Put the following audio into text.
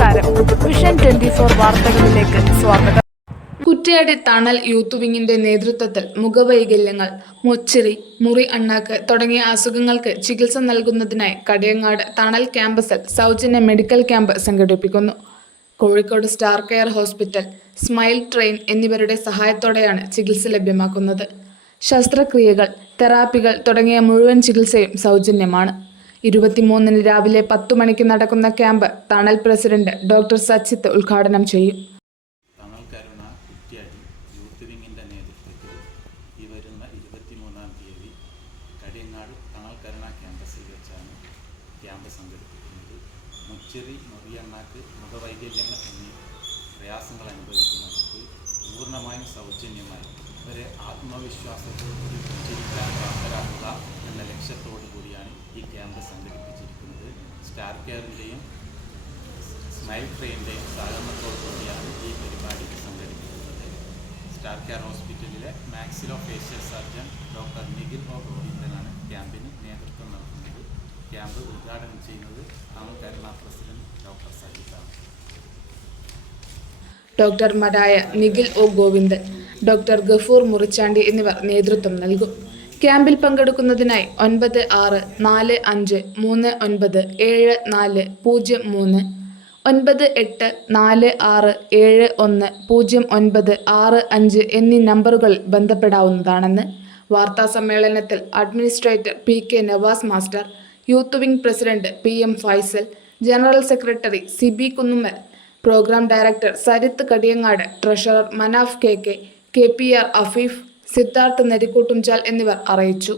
നമസ്കാരം. വിഷൻ 24 വാർത്തകളിലേക്ക് സ്വാഗതം. കുറ്റ്യാടി തണൽ യൂത്ത് വിങ്ങിന്റെ നേതൃത്വത്തിൽ മുഖവൈകല്യങ്ങൾ, മൊച്ചിറി, മുറി അണ്ണാക്ക് തുടങ്ങിയ അസുഖങ്ങൾക്ക് ചികിത്സ നൽകുന്നതിനായി കടിയങ്ങാട് തണൽ ക്യാമ്പസിൽ സൗജന്യ മെഡിക്കൽ ക്യാമ്പ് സംഘടിപ്പിക്കുന്നു. Kozhikode star care hospital, smile train എന്നിവരുടെ സഹായത്തോടെയാണ് ചികിത്സ ലഭ്യമാക്കുന്നത്. ശസ്ത്രക്രിയകൾ, തെറാപ്പികൾ തുടങ്ങിയ മുഴുവൻ ചികിത്സയും സൗജന്യമാണ്. 23-ന് രാവിലെ 10 മണിക്ക് നടക്കുന്ന ക്യാമ്പ് തണൽ പ്രസിഡന്റ് ഡോക്ടർ സച്ചിത്ത് ഉദ്ഘാടനം ചെയ്യും. തണൽ കരുണ കുറ്റ്യാടി യൂത്ത് വിങ്ങിൻ്റെ നേതൃത്വത്തിൽ ഈ വരുന്ന 23-ാം തീയതി കടിയങ്ങാട് തണൽ കരുണ ക്യാമ്പസിൽ വെച്ചാണ് ക്യാമ്പ് സംഘടിപ്പിക്കുന്നത്. മുച്ചിറി, മുറിയണ്ണാക്ക്, മുഖവൈകല്യങ്ങൾ എന്നീ പ്രയാസങ്ങൾ അനുഭവിക്കുന്നവർക്ക് പൂർണ്ണമായും സൗജന്യമായി അവരെ ആത്മവിശ്വാസത്തോടുകൂടി ജീവിക്കാൻ പ്രാപ്തരാക്കുക എന്ന ലക്ഷ്യത്തോടു കൂടിയാണ് ഈ ക്യാമ്പ് സംഘടിപ്പിച്ചിരിക്കുന്നത്. സ്റ്റാർ കെയറിൻ്റെയും സ്മൈൽ ട്രെയിനിൻ്റെയും സഹകരണത്തോടു കൂടിയാണ് ഈ പരിപാടി സംഘടിപ്പിക്കുന്നത്. സ്റ്റാർ കെയർ ഹോസ്പിറ്റലിലെ maxillofacial surgeon doctor Nikhil O ഗോവിന്ദനാണ് ക്യാമ്പിന് നേതൃത്വം നൽകുന്നത്. ക്യാമ്പ് ഉദ്ഘാടനം ചെയ്യുന്നത് തണൽ കരുണ പ്രസിഡന്റ് ഡോക്ടർ സജിത്താണ്. ഡോക്ടർമാരായ നിഖിൽ ഒ ഗോവിന്ദൻ, ഡോക്ടർ ഗഫൂർ മുറിച്ചാണ്ടി എന്നിവർ നേതൃത്വം നൽകും. ക്യാമ്പിൽ പങ്കെടുക്കുന്നതിനായി 9639397403, 9846710965 എന്നീ നമ്പറുകളിൽ ബന്ധപ്പെടാവുന്നതാണെന്ന് വാർത്താ സമ്മേളനത്തിൽ administrator PK Navas master, youth wing president PM Faisal, general secretary CB Kunnummal, programme director Sarith Kadiyangad, treasurer Manaf KK, KPR Afeef, Siddharth Narikkoottumchal എന്നിവർ അറിയിച്ചു.